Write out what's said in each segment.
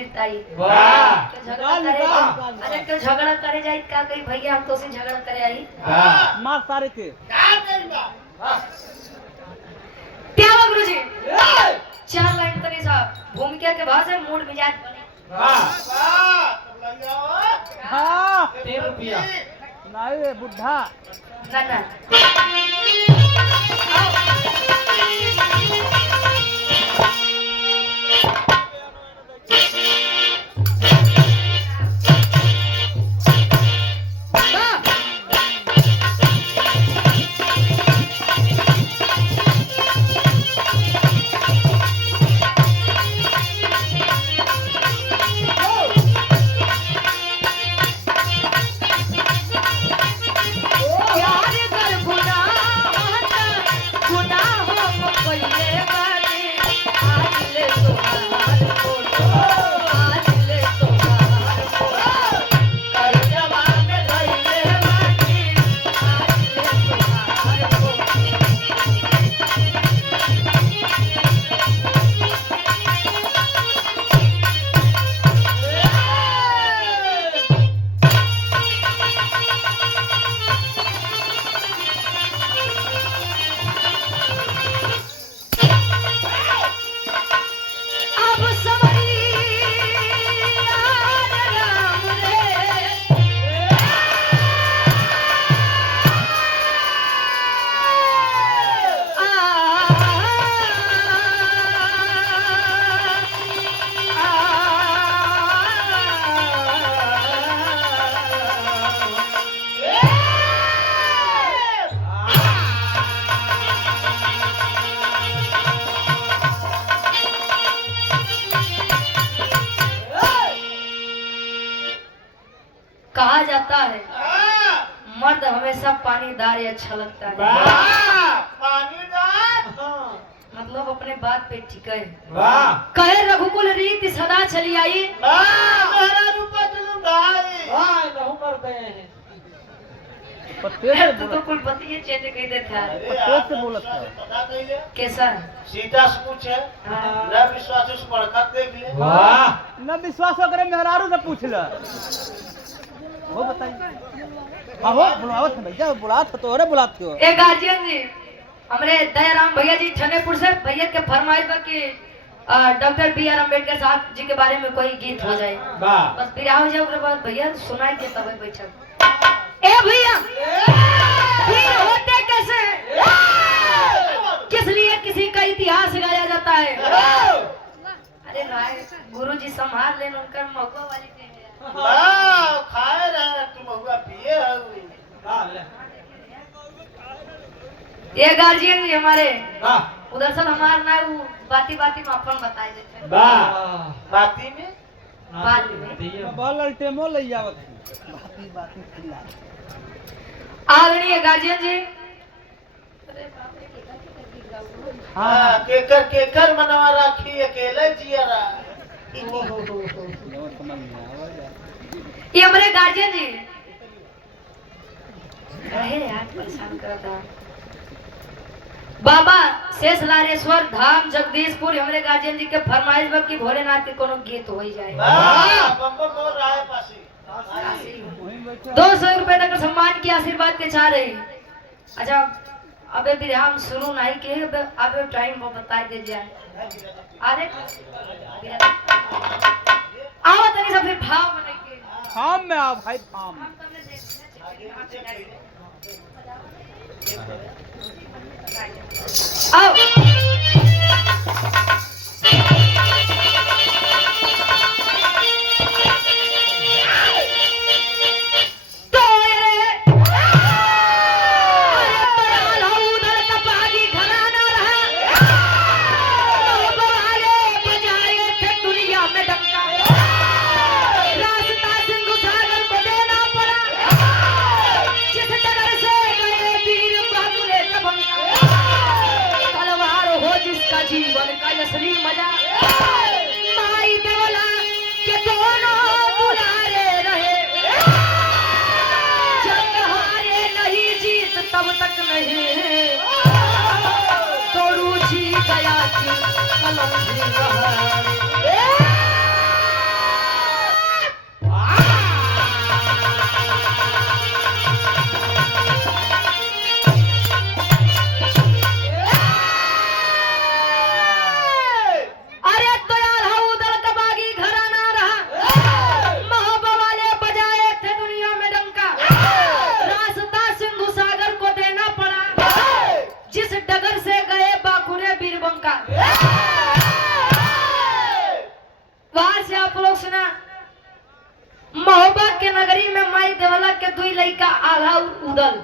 बिरताई वाह क्यों झगड़ा करे अरे क्यों झगड़ा करे जाई का कही भैया हम तो से झगड़ा करे आई वाह मार सारे के क्या हुआ गुरुजी चार लाइन तनी साहब भूमिका के भाषा मूड मिजाज बने वाह हाँ 3 रुपया नहीं बुढ़ा ना ना कहा जाता है मर्द हमेशा पानीदार ही अच्छा लगता है मतलब अपने बात पे ठीक है वाह कहे रघुकुल रीत सदा चली आई नहीं करते हैं पत्ते से तू तो कुल बतिये चेत कह देता है पत्ते से बोलता है कैसा सीता से पूछे हाँ। न विश्वास उस बड़का देख ले वाह न विश्वास करे मेहरारू से पूछ ल वो बताइए हाँ हो बुलावत है भैया बुलात तो अरे बुलाते हो ए गार्जियन जी हमरे दयाराम भैया जी छनेपुर से भैया के फरमाइश बा कि डॉक्टर बी आर अम्बेडकर साहब जी के बारे में कोई गीत हो जाए वाह बस फिर हो जाए उसके बाद भैया सुनाई के तब बैठक ए भैया फिर होते कैसे किस लिए किसी का इतिहास गाया जाता है अरे भाई गुरुजी संभाल लेन उनकर मौका वाली के है खाए रहे तुम हुआ पिए ये गार्जियन जी हमारे वाह उधर से हमार ना वो बाती बाती में अपन बताए देते हैं वाह बाती में बात में बॉल टेमो ले जावत बाती बाती खिला आदरणीय गार्जियन जी हाँ केकर मनवा राखी अकेले जियरा ये हमारे गार्जियन जी अरे यार परेशान करता बाबा शेष लारेश्वर धाम जगदीशपुर हमारे गार्जियन जी के फरमाइश बा कि भोलेनाथ के कोनो गीत हो ही जाए बम बोल रहा है पासी 200 रुपए तक सम्मान की आशीर्वाद के चाह रही अच्छा अबे विराम शुरू नहीं के अबे टाइम वो बता दे जाए अरे आओ तनी सब फिर भाव बने के फार्म में आओ भाई फार्म हम तुमने देखने आओ जीवन का असली मजा माई देवला के दोनों दुलारे रहे जब हारे नहीं जीत तब तक नहीं तोड़ू जी गया कि कलम भी आल्हा उदल,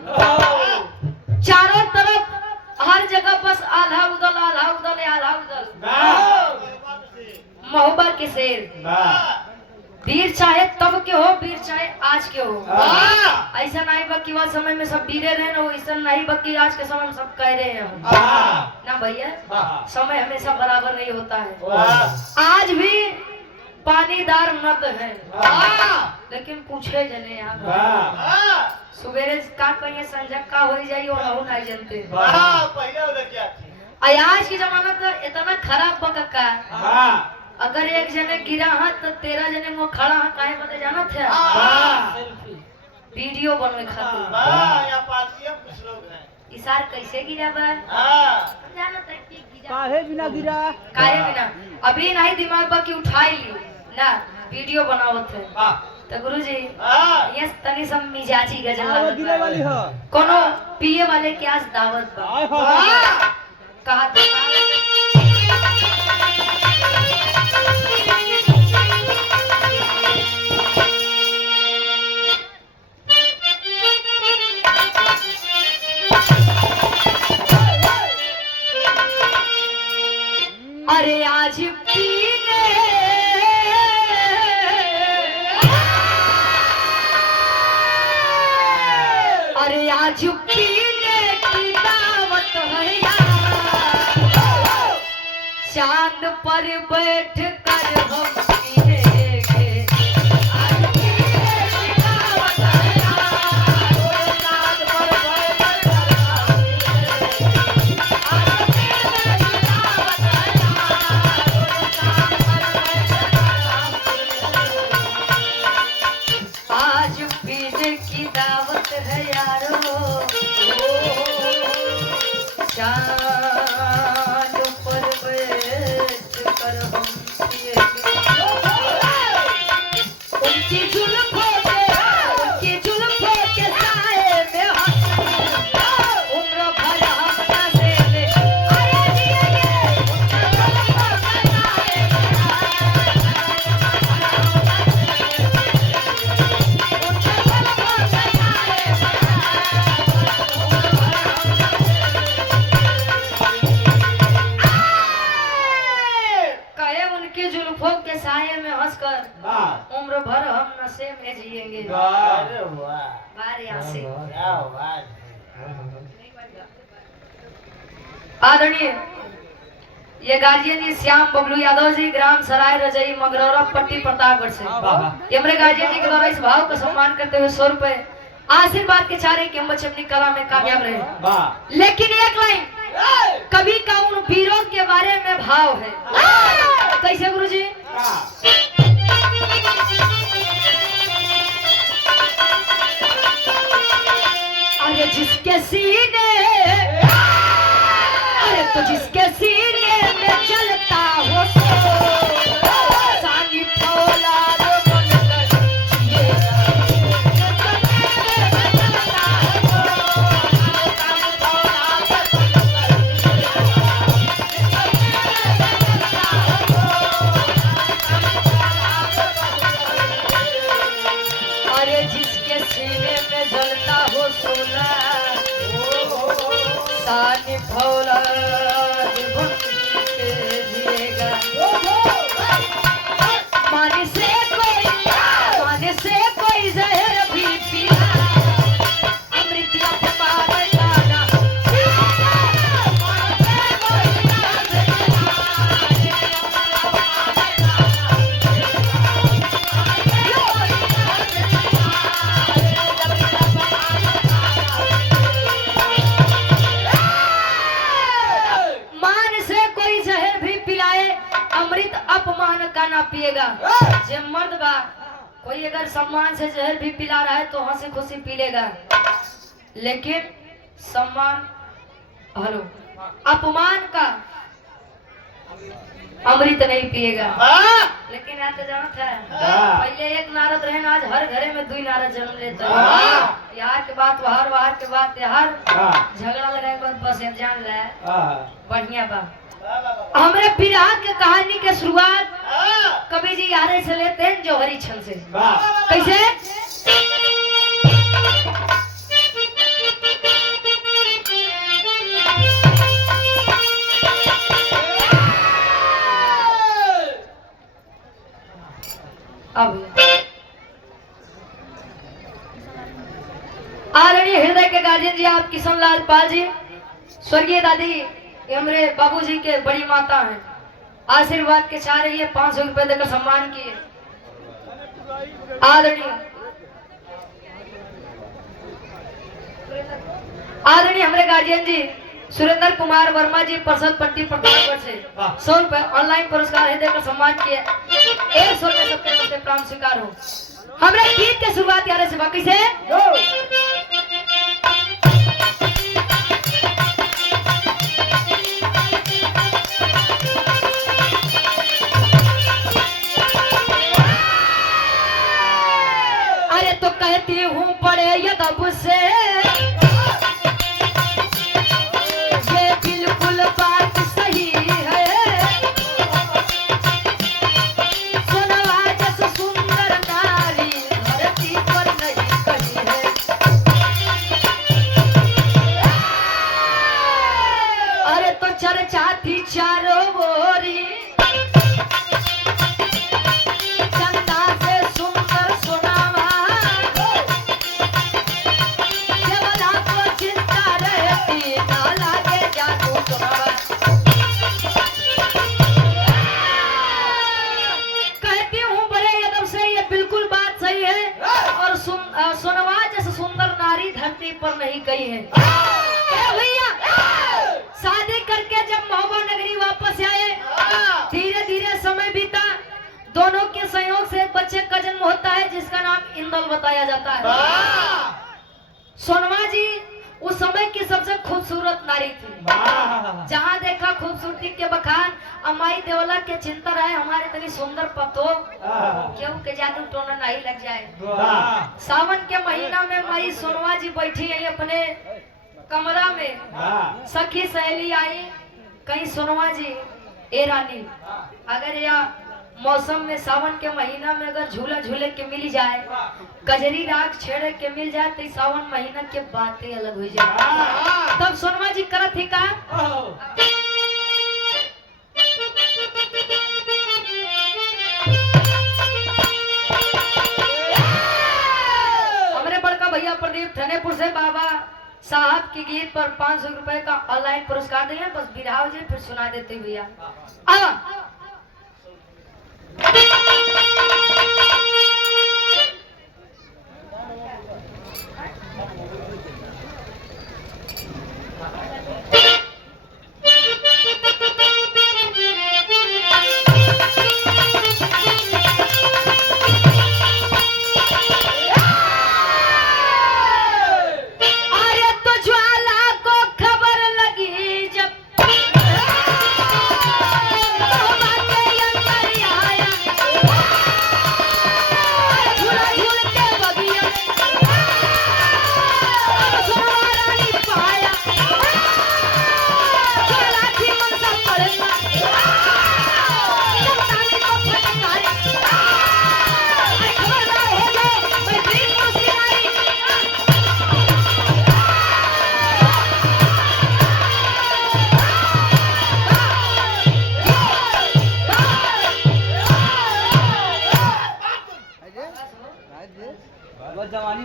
चारों तरफ हर जगह बस आल्हा उदल आल्हा उदल आल्हा उदल। महोबा के शेर वीर चाहे तब के हो, वीर चाहे आज के हो। ऐसा नहीं बल्कि वह समय में सब वीरे रहे ना, ऐसा नहीं बल्कि आज के समय में सब कह रहे हैं ना भैया। समय हमेशा बराबर नहीं होता है। आज भी पानीदार मर्द है लेकिन पूछे जने यहाँ सुबेरे का कहिए संजय का हो जाइए और हम नहीं जानते। आज की जमाना तो इतना खराब बका, अगर एक जने गिरा है तो 13 जने वो खड़ा है, काहे बता जाना थे वीडियो बनवे खातिर। इसार कैसे गिरा बा जाना तक की गिरा काहे बिना गिरा, काहे बिना अभी नहीं दिमाग बा कि उठाई ली ना वीडियो बनावत है। तो गुरुजी ये तनी सब मिजाजी गजल वो गिरे वाली हो। कोनो पिए वाले के आज दावत बा आय हो कहा अरे आज पीने अरे आज पीने की दावत है यार, चांद पर बैठ कर हम पिएंगे। आज पीने की दावत है यार, चांद पर बैठ कर हम पिएंगे। आज पीने की दावत है यार, चांद पर बैठ कर हम पिएंगे। आज पीने की दावत है यारो, चांद पर बैठ कर हम पिएंगे। उनकी जुल्फों के साए में उम्र भर हम नशे में अरे जिएंगे। उनकी जुल्फों के साए में हंसकर उम्र भर हम नशे में जिएंगे। बारे आसे आदरणीय ये गार्जियन श्याम बबलू यादव जी, ग्राम सराय रजई मगरौरा पट्टी प्रतापगढ़ से। ये हमारे गार्जियन जी के द्वारा इस भाव का सम्मान करते हुए 100 रुपए आशीर्वाद के चारे कि हम बच्चे अपनी कला में कामयाब रहे। लेकिन एक लाइन कवि का उन वीरों के बारे में भाव है, कैसे गुरुजी? अरे जिसके सीने अरे तो जिसके सीने में जलता हो सानी फौलाद बनकर जिएगा। अरे जिसके सीने में जलता हो सोना सानी फौलाद बनके जिएगा। माने से कोई जहर भी पिला अमृत अपमान गाना अमृत अपमान का ना पिएगा। जे मर्द बा कोई अगर सम्मान से जहर भी पिला रहा है तो हंसी खुशी पी लेगा, लेकिन सम्मान हेलो अपमान का अमृत नहीं पिएगा। लेकिन आप तो जानते हैं पहले एक नारद रहे, आज हर घरे में 2 नारद जन्म लेते हैं। यहाँ के बात वहां के बात यहाँ झगड़ा लगाए बस एक जान ले बढ़िया बा। हमारे विराह के कहानी के शुरुआत कवि जी यारे से लेते हैं जौहरी छंद से। कैसे? हमरे के गार्जियन जी आप किशन लाल पाल जी, स्वर्गीय दादी ये हमारे बाबूजी के बड़ी माता हैं, आशीर्वाद के चाह रही है, 500 रुपए देकर सम्मान किए। आदरणीय हमारे गार्जियन जी सुरेंद्र कुमार वर्मा जी परसद पट्टी प्रतापगढ़ से 100 रुपए ऑनलाइन पुरस्कार है देकर सम्मान किए। 100 रुपए सबके तरफ से प्राण स्वीकार हो। हमारे गीत के शुरुआत यार से बाकी से अरे तो कहती हूँ बड़े यदब से ये बिल्कुल बात सही है, सोनवा जैसे सुंदर नारी धरती पर नहीं कहीं है। अरे तो चर्चा थी चारों ओरी, चंदा से सुंदर सोनावा, केवला को चिंता रहती ना लागे जादू सोनावा। कहती हूँ बड़े यदव से ये बिल्कुल बात सही है, और सोनवा जैसे सुंदर नारी धरती पर नहीं कही है। ए भैया शादी करके जब महोबा नगरी वापस आए, धीरे धीरे समय बीता, दोनों के संयोग से एक बच्चे का जन्म होता है जिसका नाम इंदल बताया जाता है। सोनवा जी उस समय की सबसे खूबसूरत नारी थी, जहाँ देखा खूबसूरती के बखान, अमाई देवला के चिंता रहे हमारे इतनी सुंदर पतो क्यों के जादू टोना नहीं लग जाए। सावन के महीना में माई सोनवा जी बैठी है अपने कमरा में, सखी सहेली आई, कहीं सोनवा जी ए रानी अगर या मौसम में सावन के महीना में अगर झूला झूले के मिल जाए, कजरी राग छेड़े के मिल जाए, तो सावन महीना के बातें अलग हो जाए। तब सोनवा जी करत ही का हमारे बड़का भैया प्रदीप थनेपुर से बाबा साहब के गीत पर 500 रुपए का ऑनलाइन पुरस्कार दिए। बस बिराव जी फिर सुना देते भैया। जवानी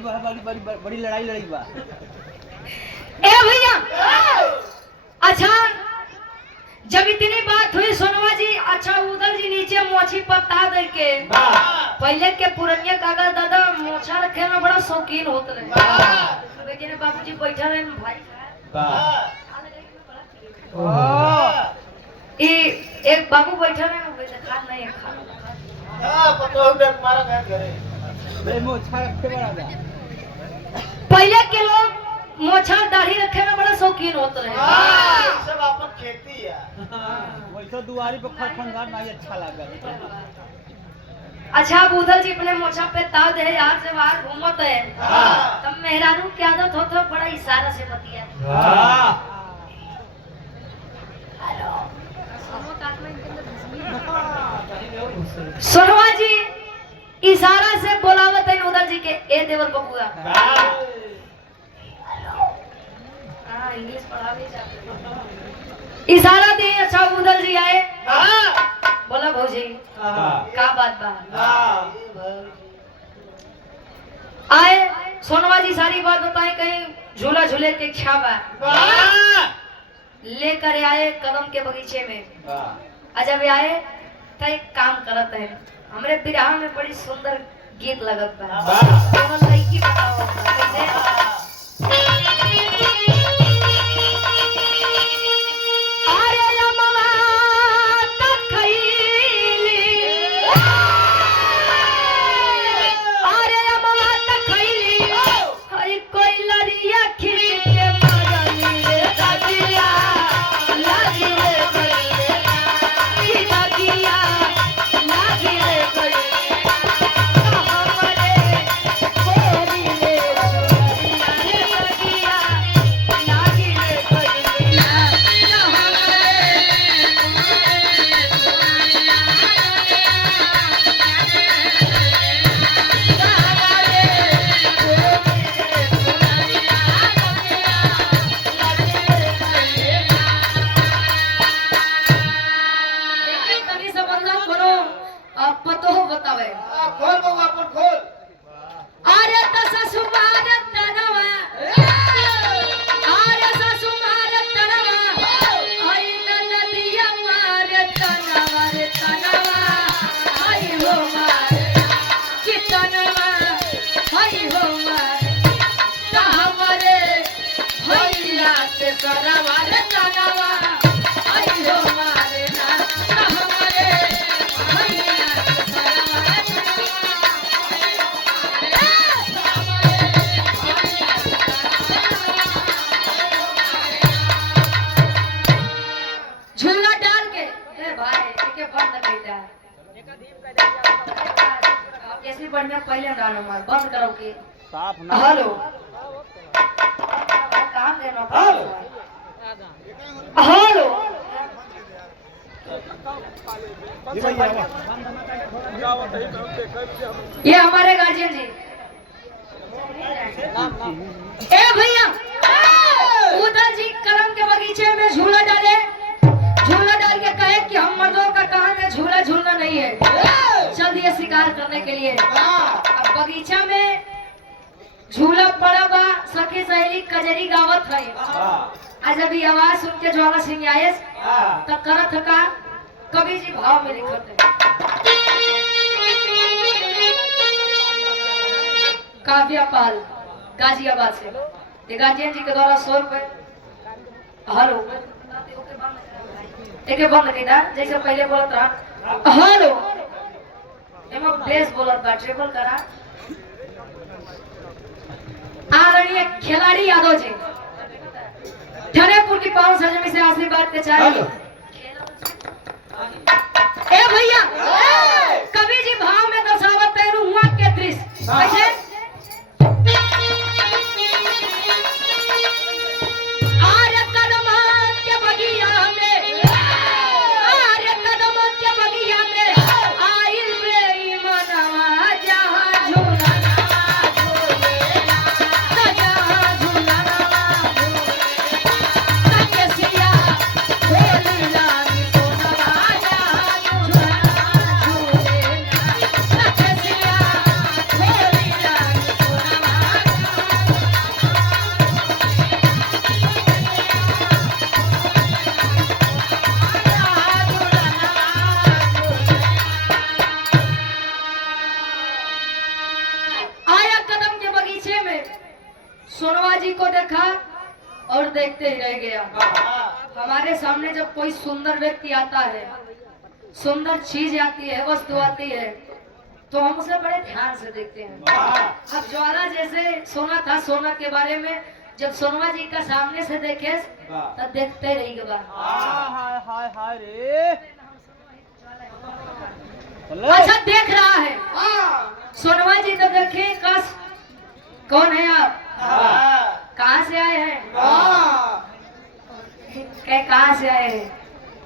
बड़ी लड़ाई लड़ी बा। ए भैया अच्छा जब इतनी बात हुई सोनवा जी, अच्छा उधर जी नीचे मोछी पता दे के पहले के पुरनिया कागज दादा मोछा रखे में बड़ा शौकीन होते रहे, लेकिन बाबूजी बैठा रहे भाई एक बाबू बैठा रहे खा नहीं खा मारा गया घरे पहले के लोग मोछा दाढ़ी रखे में बड़ा शौकीन होते रहे। सब अपन खेती है, वैसे दुआरी पे खरखंगार नहीं अच्छा लगा। अच्छा अब उधर जी अपने मोछा पे ताव दे यार से बाहर घूमत है, तब मेहरारू की आदत हो तो बड़ा इशारा से बतिया। सोनवा जी इशारा से बोलावत है उधर जी के ए देवर बबुआ। इंग्लिश पढ़ा भी जाते इशारा दिए। अच्छा उधर जी आए, बोला भौजी का बात बा आए। सोनवा जी सारी बात बताए, कहीं झूला झूले की इच्छा बा लेकर आए कदम के बगीचे में। अजब आए तो एक काम करत है, हमरे बिरहा में बड़ी सुंदर गीत लगत बा। दोनों लड़की बताओ कैसे? बढ़िया पहले डालो मार बंद करो के साफ ना हेलो काम देना हेलो ये हमारे गार्जियन जी। ए भैया उधर जी करम के बगीचे में झूला डाले, झूला डाल के कहे कि हम मर्दों का काम है झूला झूलना नहीं है, चल दिए शिकार करने के लिए। अब बगीचा में झूला पड़ा बा, सखी सहेली कजरी गावत है। आज अभी आवाज सुन के ज्वाला सिंह आये तो करत का कवि जी भाव में लिखत है। काव्या पाल गाजियाबाद से, ये गार्जियन जी के द्वारा 100 रुपए। हेलो एक बंद कई दा जैसे पहले बोलत रहा। हेलो एमा बेस बोलत बा ट्रिपल करा। आदरणीय खिलाड़ी यादव जी धनेपुर की पावन सजमी से आशीर्वाद के चाहिए। ए भैया कवि जी भाव में दर्शावत है हुआ के दृश्य कैसे? सोनवा जी को देखा और देखते ही रह गया। हमारे सामने जब कोई सुंदर व्यक्ति आता है, सुंदर चीज आती है, वस्तु आती है, तो हम उसे बड़े ध्यान से देखते हैं। अब ज्वाला जैसे सोना था, सोना के बारे में जब सोनवा जी का सामने से देखे तब देखते रही गया। हाय हाय हाय रे अच्छा देख रहा है सोनवा जी तो देखे कस कौन है आप? कहाँ से आए हैं? कहाँ से आए हैं?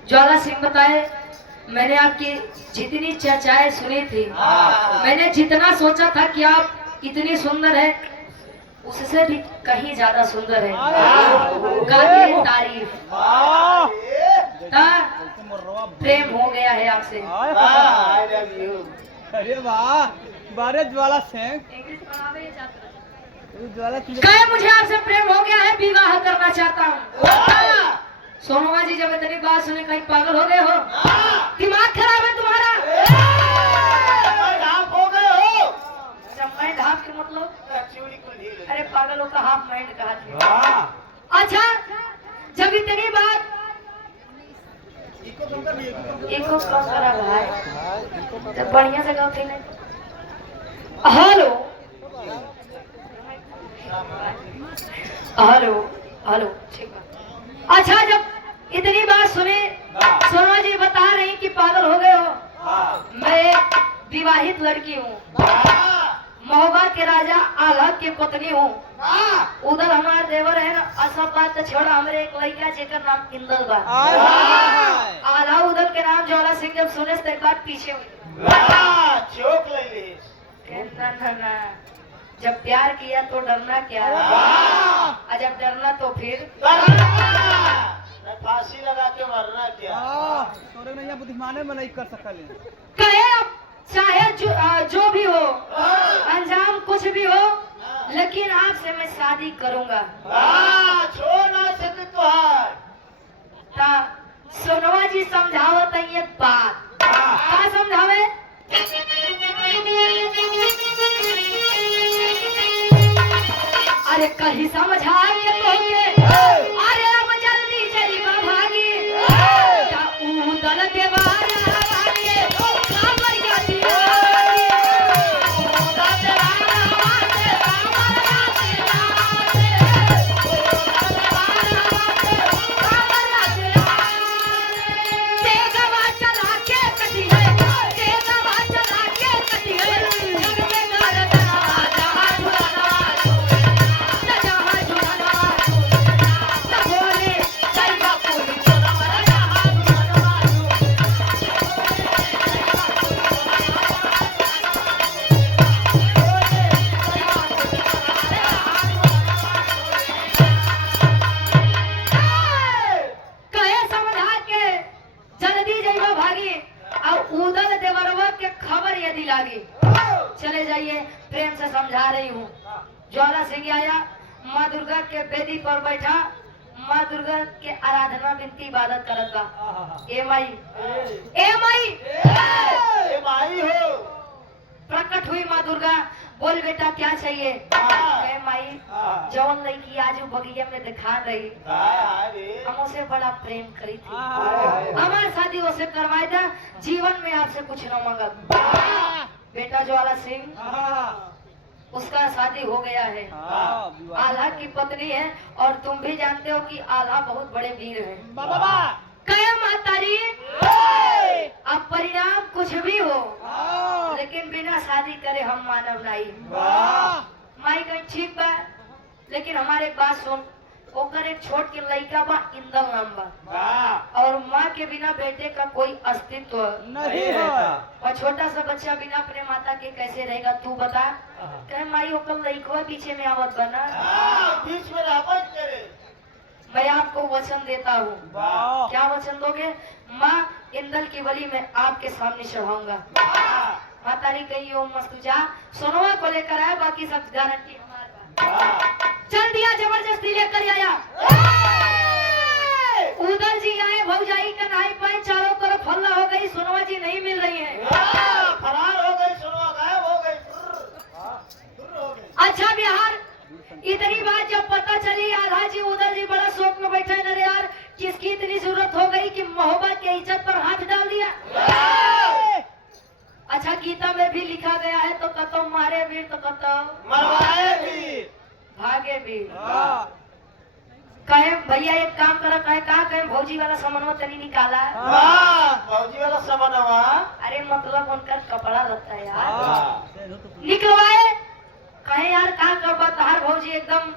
ज्वाला सिंह बताए मैंने आपकी जितनी चर्चाएं सुनी थी, मैंने जितना सोचा था कि आप इतनी सुंदर है उससे भी कहीं ज्यादा सुंदर है। काबिल तारीफ, प्रेम हो गया है आपसे। अरे वाह बारे ज्वाला सिंह, ज्वाला कहे मुझे आपसे प्रेम हो गया है। बताना चाहता हूँ। सोनुआ जी जब इतनी बात सुने कहीं पागल हो गए हो? दिमाग खराब है तुम्हारा? हो गए हो जब मैं ढाप के मतलब चूड़ी को ढील है। अरे पागलों का हाफ माइंड कहा थे। अच्छा जब इतनी बात एको कम करा भाई जब बढ़िया से गाओ थे हेलो हेलो हेलो ठीक है। अच्छा जब इतनी बात सुने सोना जी बता रही कि पागल हो गए हो। मैं एक विवाहित लड़की हूँ, महोबा के राजा आल्हा की पत्नी हूँ। उधर हमारा देवर है ना, असब बात तो छोड़ा, हमारे एक लड़का जेकर नाम इंदल बा। आल्हा उधर के नाम ज्वाला सिंह जब सुने से एक बार पीछे हुई। चौक ले ली। ना जब प्यार किया तो डरना क्या, और जब डरना तो फिर फांसी लगा के मरना क्या। तोरे नैया बुद्धिमाने में नहीं कर सकल। कहे अब चाहे जो भी हो, अंजाम कुछ भी हो, लेकिन आपसे मैं शादी करूंगा। छोड़ ना सके तुहार। ता सोनवा जी समझावत है ये बात। क्या समझावे? अरे कहीं समझा के तो अरे अब जल्दी चली भागी उदल के चले जाइए, प्रेम से समझा रही हूँ। ज्वाला सिंह आया, माँ दुर्गा के वेदी पर बैठा, माँ दुर्गा के आराधना विनती इबादत करत बा। ए माई हो प्रकट हुई माँ दुर्गा, बोल बेटा क्या चाहिए? ए माई जौन लड़की आज बगिया में दिखा रही, हम उसे बड़ा प्रेम करी थी, हमारी शादी उसे करवाई था, जीवन में आपसे कुछ न मांगत। बेटा ज्वाला सिंह, उसका शादी हो गया है, आल्हा की पत्नी है, और तुम भी जानते हो कि आल्हा बहुत बड़े वीर हैं। कहे मातारी अब परिणाम कुछ भी हो, लेकिन बिना शादी करे हम मानव नहीं। माई कहीं ठीक बा, लेकिन हमारे बात सुन, ओकर एक छोट के लड़का बा, इंदल नाम बा, और माँ के बिना बेटे का कोई अस्तित्व नहीं है। और छोटा सा बच्चा बिना अपने माता के कैसे रहेगा, तू बता। कहे माई ओकर लड़का पीछे में आवत बना, बीच में रहमत करे। मैं आपको वचन देता हूँ। क्या वचन दोगे? माँ इंदल की बलि में आपके सामने चढ़ाऊंगा। मातारी कही ओम मस्तु जा, सोनवा को लेकर आया, बाकी सब गारंटी हमारे। चल दिया, जबरदस्ती लेकर आया। उदल जी आए, भौजाई का नाई पाए, चारों तरफ हल्ला हो गई, सोनवा जी नहीं मिल रही है। फरार हो गई, सोनवा गायब हो गई। अच्छा बिहार, इतनी बात जब पता चली, आल्हा जी उदल जी बड़ा शौक में बैठे। अरे यार, किसकी इतनी जरूरत हो गई कि मोहब्बत के इज्जत पर हाथ डाल दिया। अच्छा गीता में भी लिखा गया है, तो कतो मारे वीर तो कतो मरवाए भी, भागे भी। कहे भैया एक काम करो, कहे कहा कहे भौजी वाला सामान तनी निकाला। फौजी वाला सामानवा। अरे मतलब उनका कपड़ा लगता है यार, निकलवाए। कहे यार कहा कर तहार भौजी एकदम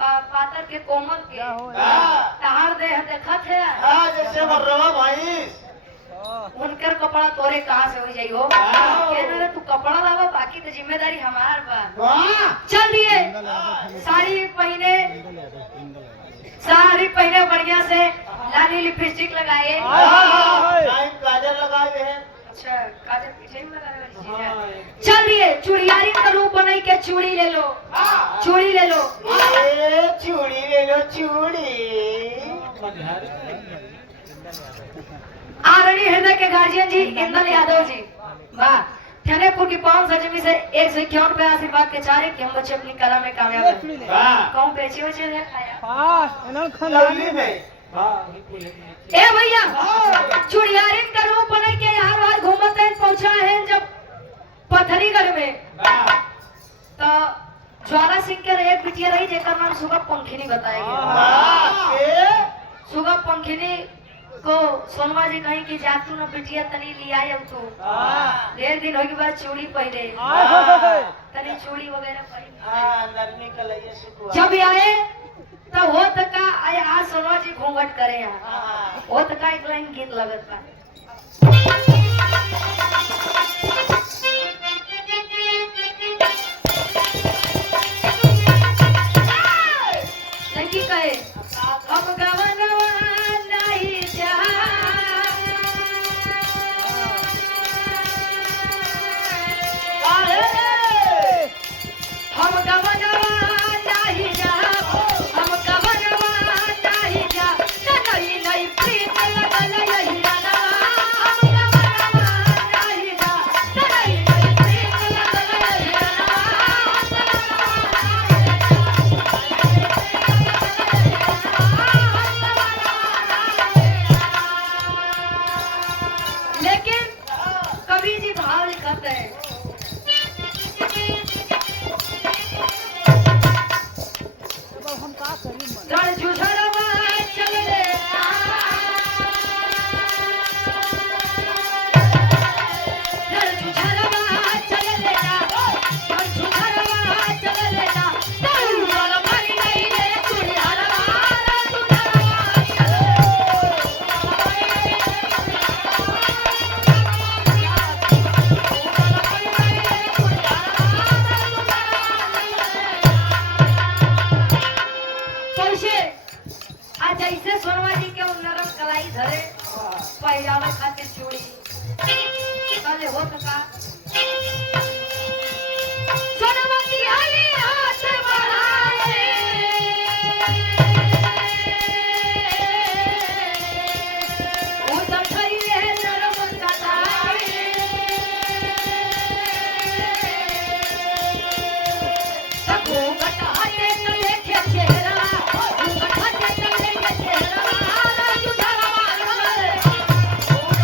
पातर के कोमल के तहार दे देखा थे जैसे मर्रवा भाई, उनकर कपड़ा तोरे कहाँ से हो जाई हो? कहने तू कपड़ा लावा, बाकी तो जिम्मेदारी हमार बा। चल दिए, साड़ी पहने बढ़िया से, लाली लिपस्टिक लगाए, गाजर लगाए हैं, अच्छा काजल पीछे में लगा रहे हो हाँ, चलिए चूड़ियारी का रूप बनाई के चूड़ी ले लो चूड़ी ले लो ए चूड़ी ले लो चूड़ी मनिहारी। आदरणीय हृदय के गार्जियन जी इंदल यादव जी वाह थनेपुर की 500 जमी से 151 रुपए आशीर्वाद के चारे कि हम बच्चे अपनी कला में कामयाब हैं वाह कहूं बेचे बेचे ने खाया हाँ इन्होंने लवली में हाँ, ये कोई है। ए भैया चूड़ियारी का रूप बना के यहाँ बार घूमत है पहुंचा है जब पथरीगढ़ में वाह, तो ज्वाला सिंह के एक बिटिया रही जेकर नाम सुगा पंखिनी बताएगी वाह के सुगा पंखिनी को सोनवा जी कहीं की जातू न बिटिया तनी लिया है तू हाँ 1.5 दिन होगी बाद चूड़ी पहने तनी चूड़ी वगैरह पहने हाँ नरमी कलैया सुकुआ जब आए तो हो तका आए आज सोनवा जी घूंघट करे यहाँ हाँ हो तका एक लाइन गीत लगत बा लड़की कहे अब गवनवा नहीं जा हम गवनवा नहीं जा हम गवनवा नहीं जा नई नई प्रीत लगल यही रनवा हम गवनवा नहीं जा नई नई प्रीत लगल यही रनवा लेकिन कवि जी भाव लिखते हैं हम का करी मन रण जुझरवा चल रे रण जुझरवा चल रे रण जुझरवा चल रे तू वाला भाई नहीं रे चूड़ियारवा रण जुझरवा चल कैसे आज ऐसे सोनवा जी के नरम कलाई धरे पहरावे खातिर चूड़ी कल हो का सोनवा की आई हाथ बढ़ाए उधर खड़ी है नरम कलाई सबको घटाते तले के चेहरा घटाते तले के चेहरा जुझरवा चले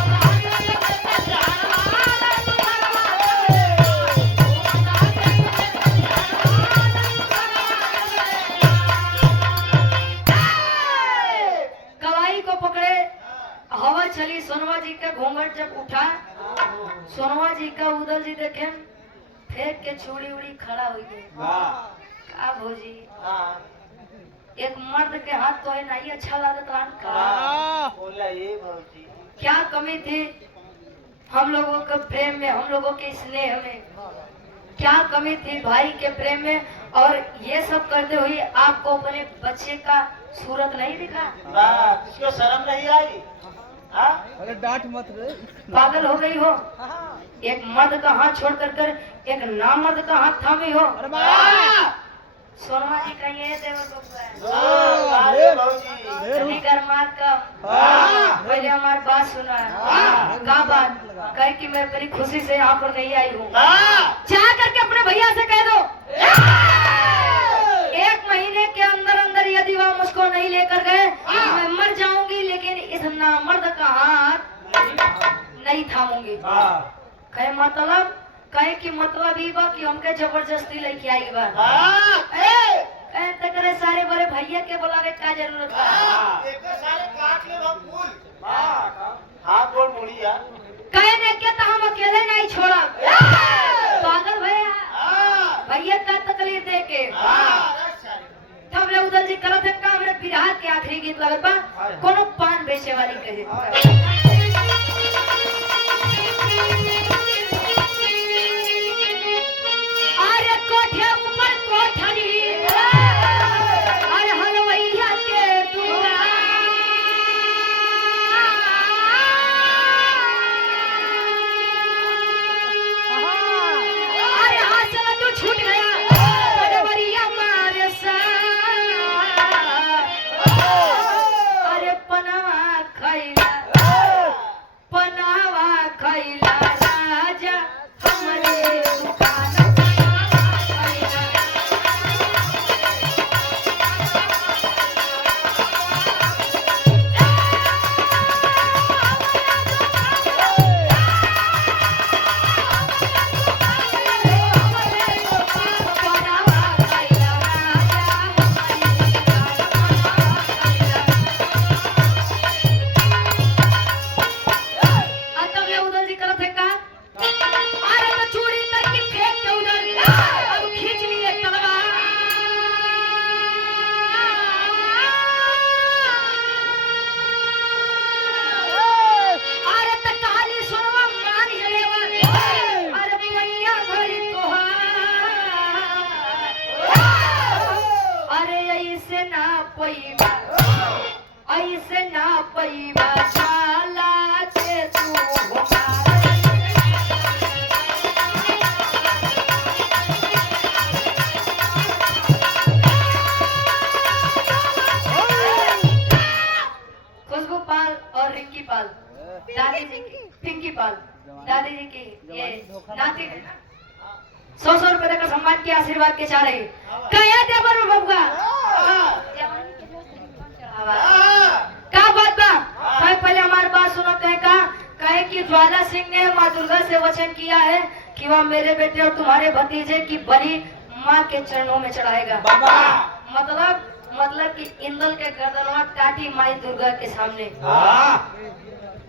कलाई को पकड़े हवा चली सोनवा जी का घूंघट जब उठा सोनवा जी का उदल जी देखे फेंक के चूड़ी उड़ी खड़ा हो गए वाह का भोजी हाँ एक मर्द के हाथ तो है नहीं अच्छा लागत रान का बोला ये भौजी क्या कमी थी हम लोगों के प्रेम में हम लोगों के स्नेह में क्या कमी थी भाई के प्रेम में और ये सब करते हुए आपको अपने बच्चे का सूरत नहीं दिखा वाह किसको शर्म नहीं आई हाँ अरे डांट मत रे पागल हो गई हो एक मर्द का हाथ छोड़ कर एक नामर्द का हाथ थामी हो अरे वाह सोनमा जी कहीं है देवर बबुआ अरे भौजी तनी गरमात का हाँ। पहले हमारी बात सुना हाँ। का बात कहे कि मैं बड़ी खुशी से यहाँ पर नहीं आई हूँ हाँ जा करके अपने भैया से कह दो 1 महीने के अंदर अंदर यदि वह मुझको नहीं लेकर गए तो मैं मर जाऊंगी लेकिन इस नामर्द का हाथ नहीं थामूंगी हाँ कहे मतलब कहे कि मतलब ही बा कि हमके जबरदस्ती लेके आई बा हाँ कहे तो करे सारे बड़े भैया के बुलावे का जरूरत बा सारे काट ले फूल हाथ गोड़ मुड़िया कहे ने के तो हम अकेले नहीं छोड़ा पागल भैया भैया का तकलीफ दे के तब ले उधर जी करत है काम रे बिरहा के आखिरी गीत लगत बा कोनो पान बेचे वाली कहे अरे कोठे ऊपर कोठरी अरे हलवैया के दुआ पैबा ऐसे ना पैबा ज्वाला के तू घुमावे खुशबू पाल और रिंकी पाल दादी जी की पिंकी पाल दादी जी की ये नाती 100 रुपए देकर सम्मान के आशीर्वाद के चाह रही कया दे बर बबुआ का बात बा कहे पहले हमारी बात सुनो कहे कि ज्वाला सिंह ने माँ दुर्गा से वचन किया है कि वह मेरे बेटे और तुम्हारे भतीजे की बलि माँ के चरणों में चढ़ाएगा मतलब कि इंदल के गर्दनवा काटी माई दुर्गा के सामने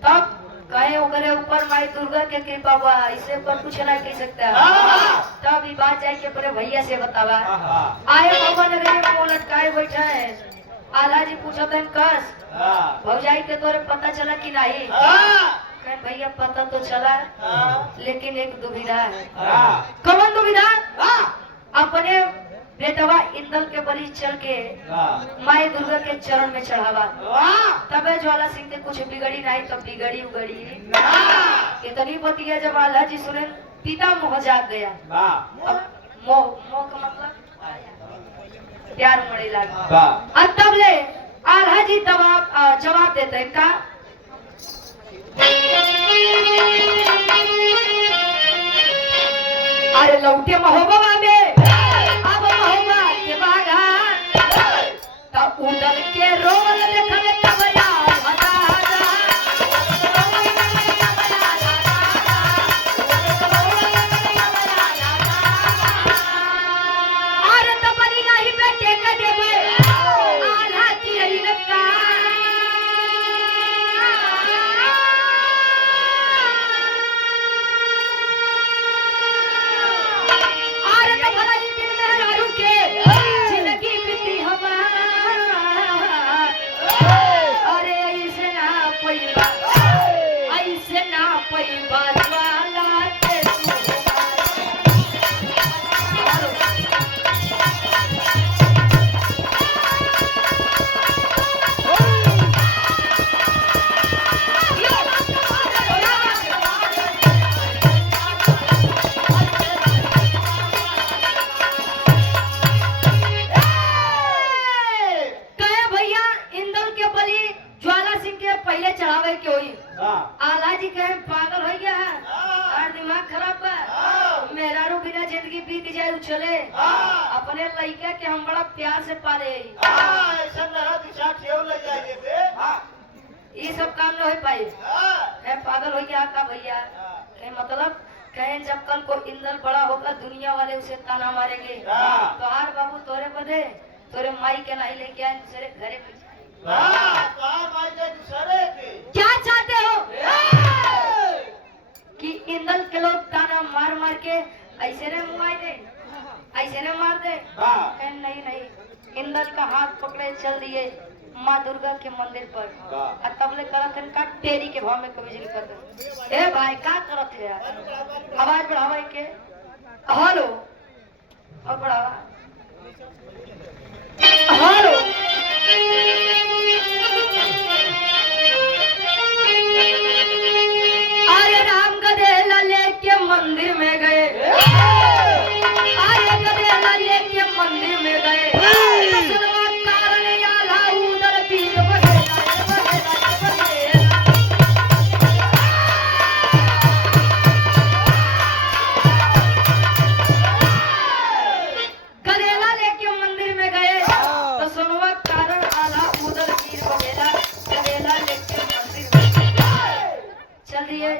तब कहे ओकरे ऊपर माई दुर्गा के कृपा हुआ इसे पर कुछ नहीं कह सकता तब ये बात जाए के परे भैया से बतावा आए बाबा नगरी में वो लटकाए बैठा है आला जी पूछा था कस भौजाई के तोरे पता चला कि नहीं कहे भैया पता तो चला लेकिन एक दुविधा है कौन दुविधा अपने बेटवा इंदल के बलि चल के माई दुर्गा के चरण में चढ़ावा तबे ज्वाला सिंह के कुछ बिगड़ी नहीं तब बिगड़ी उगड़ी इतनी बतिया जब आल्हा जी सुने पिता मोह जाग गया मोह का मतलब प्यार उमड़े लगा अब तब ले आल्हा जी जवाब देते हैं का अरे लौटे महोबा में अब महोबा के बागा तब उदल के रोल देखले कबला अरे तबरी नहीं बेटे के देवे आल्हा की इनका आला जी कहे पागल हो गया है और दिमाग खराब है मेरा रू बिना जिंदगी बीत जाए चले अपने लड़के के हम बड़ा प्यार से पाले ये सब काम न हो पाई है पागल हो गया का भैया मतलब कहे जब कल को इंदल बड़ा होगा दुनिया वाले उसे ताना मारेंगे तो हार बाबू तोरे बदे तोरे माई के नहीं लेके आए दूसरे घरे पे क्या चाहते हो कि इंदल के लोग ताना मार मार के ऐसे ने मुआई दे ऐसे ने मार दे नहीं इंदल का हाथ पकड़े चल दिए माँ दुर्गा के मंदिर पर और तब ले करत का टेरी के भाव में को बिजली कर दे ए भाई का करत है यार आवाज बढ़ावा के हेलो और बढ़ावा हेलो अरे राम गधेला लेके मंदिर में गए अरे गधेला लेके मंदिर में गए कारण आला उधर पीर गधेला लेके मंदिर में गए तो सुनवा कारण आला उधर पीर बघेला गधेला लेके मंदिर में चल दिए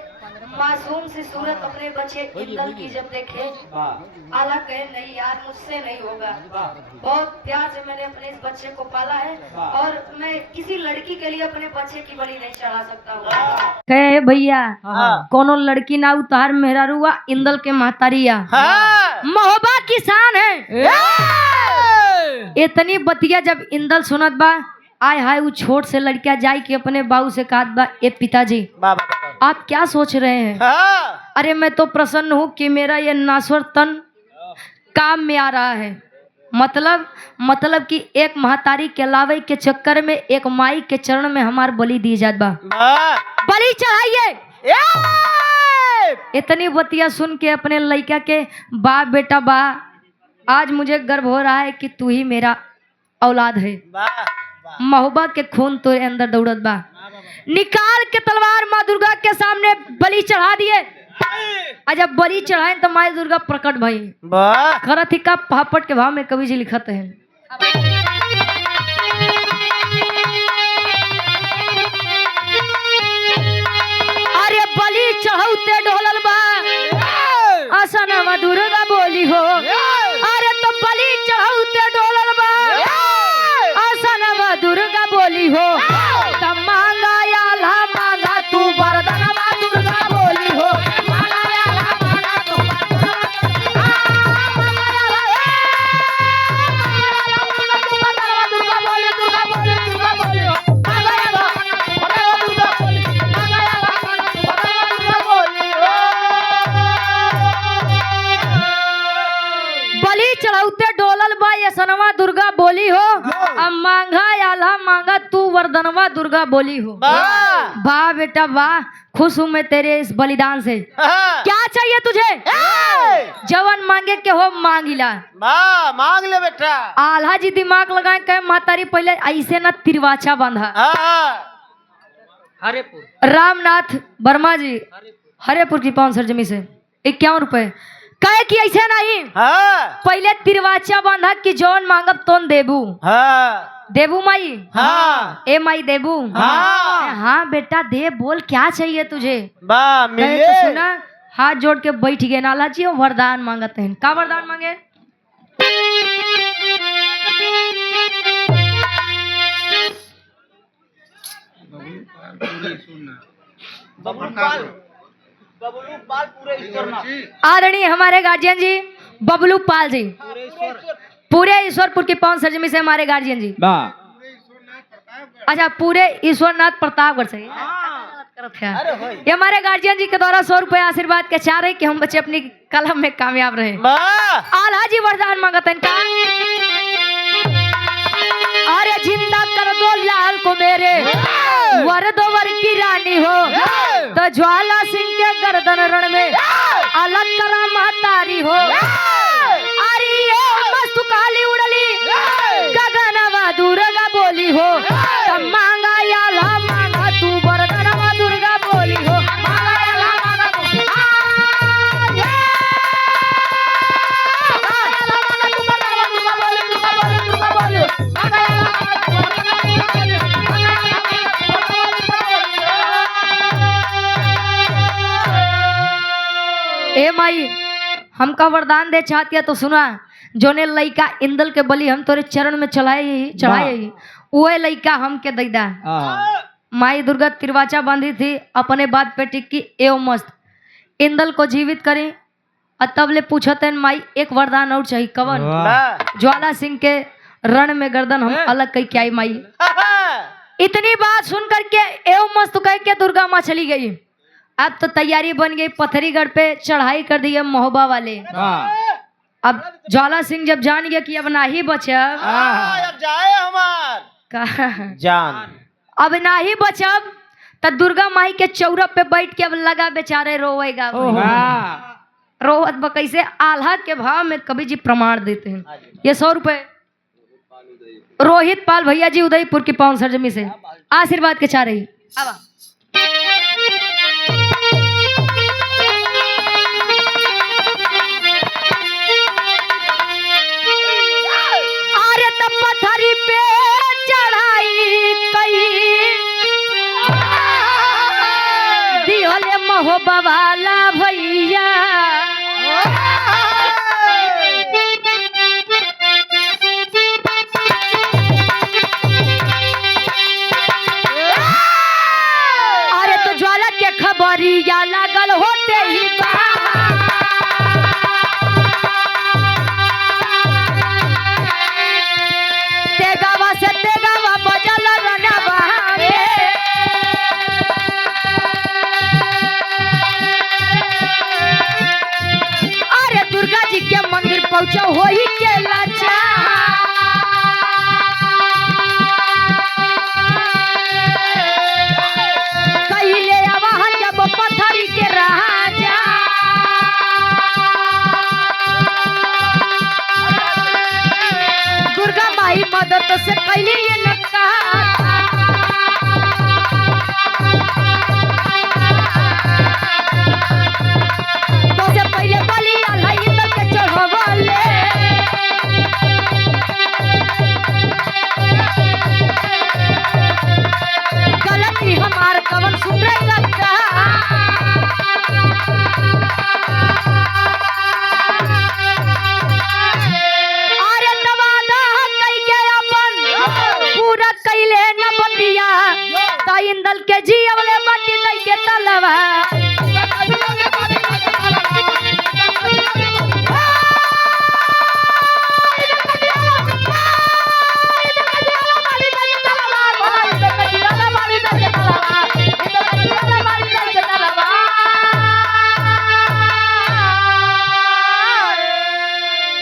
मासूम सी सूरत अपने बच्चे इंदल की जब देखे आला कहे नहीं यार मुझसे नहीं होगा बहुत प्यार से मैंने अपने इस बच्चे को पाला है और मैं किसी लड़की के लिए अपने बच्चे की बलि नहीं चढ़ा सकता हूँ कहे भैया कोनो लड़की ना उतार मेहरा रुआ इंदल के महतारिया महोबा किसान है इतनी बतिया जब इंदल सुनत बा आय हाय वो छोट से लड़किया जाई के अपने बाबू से कहा बा ए पिताजी आप क्या सोच रहे हैं अरे मैं तो प्रसन्न हूँ कि मेरा ये नाश्वर तन काम में आ रहा है मतलब कि एक महतारी के लावे के चक्कर में एक माई के चरण में हमार बलि दी जात बा। बलि चढ़ाइए। इतनी बतिया सुन के अपने लड़का के बा बेटा बा, आज मुझे गर्व हो रहा है कि तू ही मेरा औलाद है। महुबा के खून तेरे अंदर दौड़त बा। निकाल के तलवार माँ दुर्गा के सामने बलि चढ़ा दिए। जब बलि चढ़ाए तो माँ दुर्गा प्रकट भई। करथिका पापट के भाव में कवि जी लिखत है, अरे बलि चढ़ौते ढोलल बा असनवा दुर्गा बोली हो। अरे तो बलि चढ़ौते ढोलल बा असनवा दुर्गा बोली हो। तब मांगा आल्हा मांगा तू वरदानवा दुर्गा बोली हो। बलि चढ़ौते डोलल बा यसनवा दुर्गा बोली हो। अब मांगा आल्हा मांगा तू वरदानवा दुर्गा बोली हो। वाह बेटा वाह, खुश हूँ मैं तेरे इस बलिदान से। क्या चाहिए तुझे? जवन मांगे के हो मांगिला। मांग ले बेटा। आल्हा जी दिमाग लगाए कहे मातारी पहले ऐसे न तिरवाचा बांधा। हरेपुर रामनाथ वर्मा जी हरेपुर की 500 जमी से 51 रुपए कहे कि ऐसे नहीं। पहले तिरवाचा बांधा कि जौन मांगब तोन देबू। देबू माई। ए माई देबू। हाँ बेटा दे, बोल क्या चाहिए तुझे? कहे तो सुना, हाथ जोड़ के बैठ गए नाला जी वरदान मांगते हैं। का वरदान मांगे? आदरणीय हमारे गार्जियन जी बबलू पाल जी, पूरे ईश्वरपुर की 500 जमी से हमारे गार्जियन जी। अच्छा, पूरे ईश्वरनाथ प्रतापगढ़ से ये हमारे गार्जियन जी के द्वारा 100 रुपए आशीर्वाद के चाह रहे कि हम बच्चे अपनी कलम में कामयाब रहे। आल्हा जी वरदान मांगते हैं। अरे जिंदा कर दो लाल को मेरे, वर दो वर की रानी हो। तो ज्वाला सिंह के गर्दन रण में अलग करा महतारी हो। अरे ये मस्त काली उड़ली गगनवा दुर्गा बोली हो। तब मांगा आल्हा मांगा तू वरदानवा दुर्गा बोली हो। ए माई हमका वरदान दे चाहती तो सुना, जोने लइका इंदल के बलि हम तोरे चरण में चढ़ाए वह लइका हम के दैदा। माई दुर्गा तिरवाचा बांधी थी अपने बात पे टिक्की एवं मस्त इंदल को जीवित करी। और तब ले पूछते माई एक वरदान और चाहिए। कवन? ज्वाला सिंह के रण में गर्दन हम अलग कही क्या माई। इतनी बात सुन करके एवं मस्त कह के दुर्गा माँ चली गई। अब तो तैयारी बन गई, पथरीगढ़ पे चढ़ाई कर दी महोबा वाले। अब ज्वाला सिंह जब जान गया कि अब ना ही बचब, अब जाए हमार जान, अब ना ही बचब, तब दुर्गा माई के चौरा पे बैठ के अब लगा बेचारे रोएगा। रोहत बकई से आल्हा के भाव में कवि जी प्रमाण देते हैं। ये 100 रुपए रोहित पाल भैया जी उदयपुर की 500 जमी से आशीर्वाद के चाह रही। अरे तब पथरी पे चढ़ाई कई दिहले महोबा वाला भैया। अरे तो ज्वाला के खबरिया लागल होते ही तेगावा से तेगावा बजल रनवा रे। अरे दुर्गा जी के मंदिर पहुंचा हो ही के लाचा। इंदल के जी अवले बाटी दई के तलवा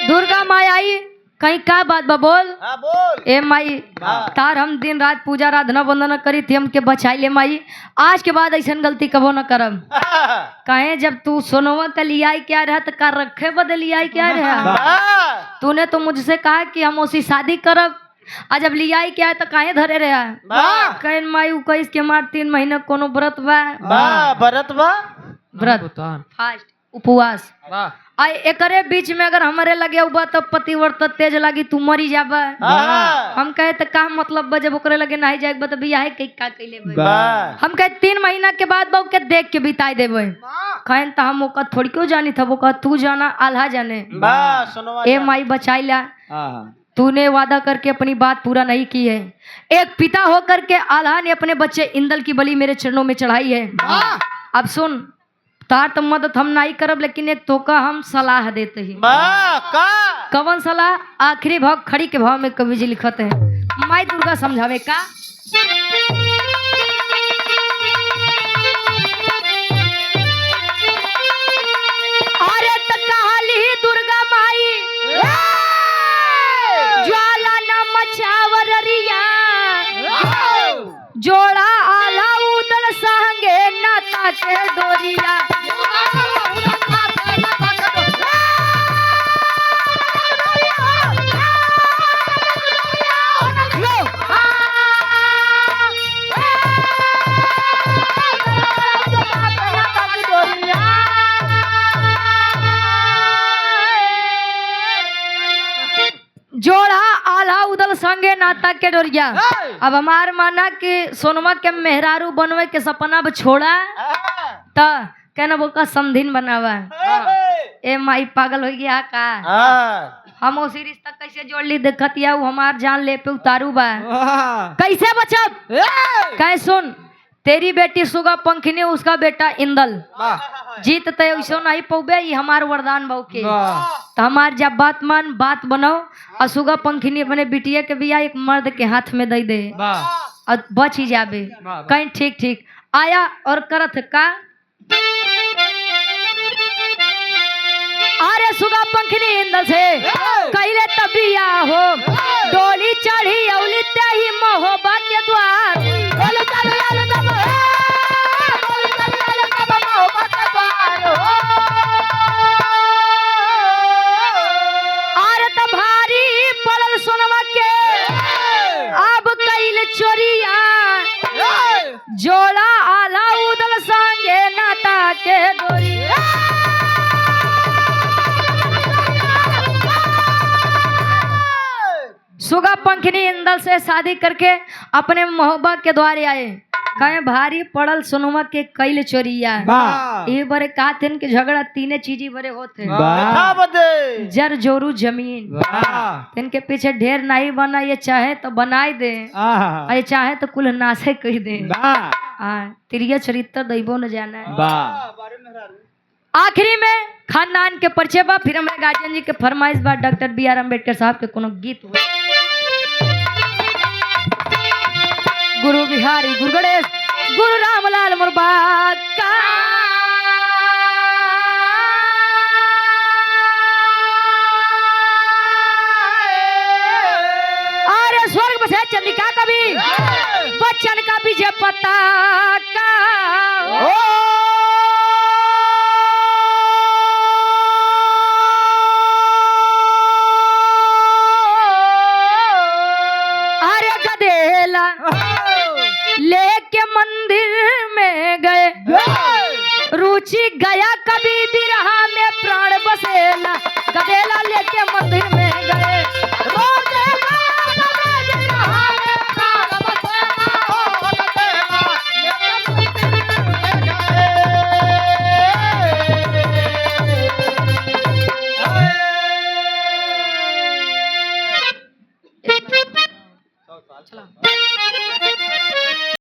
दुर्गा माई आई कहीं का बात बा बोल हाँ बोल ए माई हाँ। तार हम दिन रात पूजा आराधना वंदना करी थी हमके बचाई ले माई आज के बाद ऐसा गलती कबो न करम कहे जब तू सोनवा का लिया क्या रहा तो का रखे बदल लिया क्या रहा तूने तो मुझसे कहा कि हम उसी शादी करब आज जब लिया क्या है तो काहे धरे रहा कहे माई 21 के मार 3 महीने कोनो व्रत बा भरत बा व्रत भुगतान फास्ट उपवास वाह आ एकरे बीच में अगर हमारे लगे हुआ तो पतिव्रत तेज लगी तू मरी जाबा हम कहे तो का मतलब बा जब ओकरे लगे नहीं जाए बा तो बियाह है का कइले बा हम कहे 3 महीना के बाद बा के देख के बिताई देबे कहें तो हम ओका थोड़ी क्यों जानी था वो तू जाना आल्हा जाने ए माई बचाई ला तूने वादा करके अपनी बात पूरा नहीं की है एक पिता होकर के आल्हा ने अपने बच्चे इंदल की बलि मेरे चरणों में चढ़ाई है अब सुन तार तो मदद हम नहीं करब लेकिन एक तोका हम सलाह देते ही कवन सलाह आखिरी भाव खड़ी के भाव में कवि जी लिखते हैं माई दुर्गा समझावे का अरे त कहली दुर्गा माई ज्वाला न मचावर रिया जोड़ा आला उदल संगे नाता के डोरिया जोड़ा आला उदल संगे नाता के डोरिया अब हमार माना कि सोनमा के मेहरारू बनवे के सपना अब छोड़ा त कहना वो का समधिन बनावा ए माई पागल हो गया का हम उसी रिश्ता कैसे जोड़ ली देखत या हमार जान ले पे उतारू बा कैसे बचब कहे सुन तेरी बेटी सुगा पंखनी उसका बेटा इंदल जीत ते ऐसा नहीं पौबे ये हमार वरदान बहु के तो हमार जब बात मान बात बनाओ और सुगा पंखनी अपने बिटिया के बिया एक मर्द के हाथ में दे दे और बच ही जाबे कहीं ठीक ठीक आया और करत का अरे सुगा पंखनी इंदल से कहले तबिया हो डोली चढ़ी औली ते ही महोबा के द्वार बोले चलो यार तब बोले चलो यार तब महोबा के द्वार अरे त भारी पड़ल सोनवा के अब कैल चोरिया जोड़ा आला उदल संगे नाता के डोरिया सुगा पंखनी इंदल से शादी करके अपने मोहब्बा के द्वारे आए कहे भारी पड़ल सोनुमा के कैल चोरिया ये बड़े काथिन के झगड़ा 3 चीजी बड़े होते जर जोरू जमीन इनके पीछे ढेर नहीं बना ये चाहे तो बनाई दे ये चाहे तो कुल नाशे कह दे तिरिया चरित्र दैबो न जाना है आखिरी में खानदान के परिचय बा फिर हमारे गार्जियन जी के फरमाइश बा डॉक्टर बी आर अम्बेडकर साहब के कोनो गीत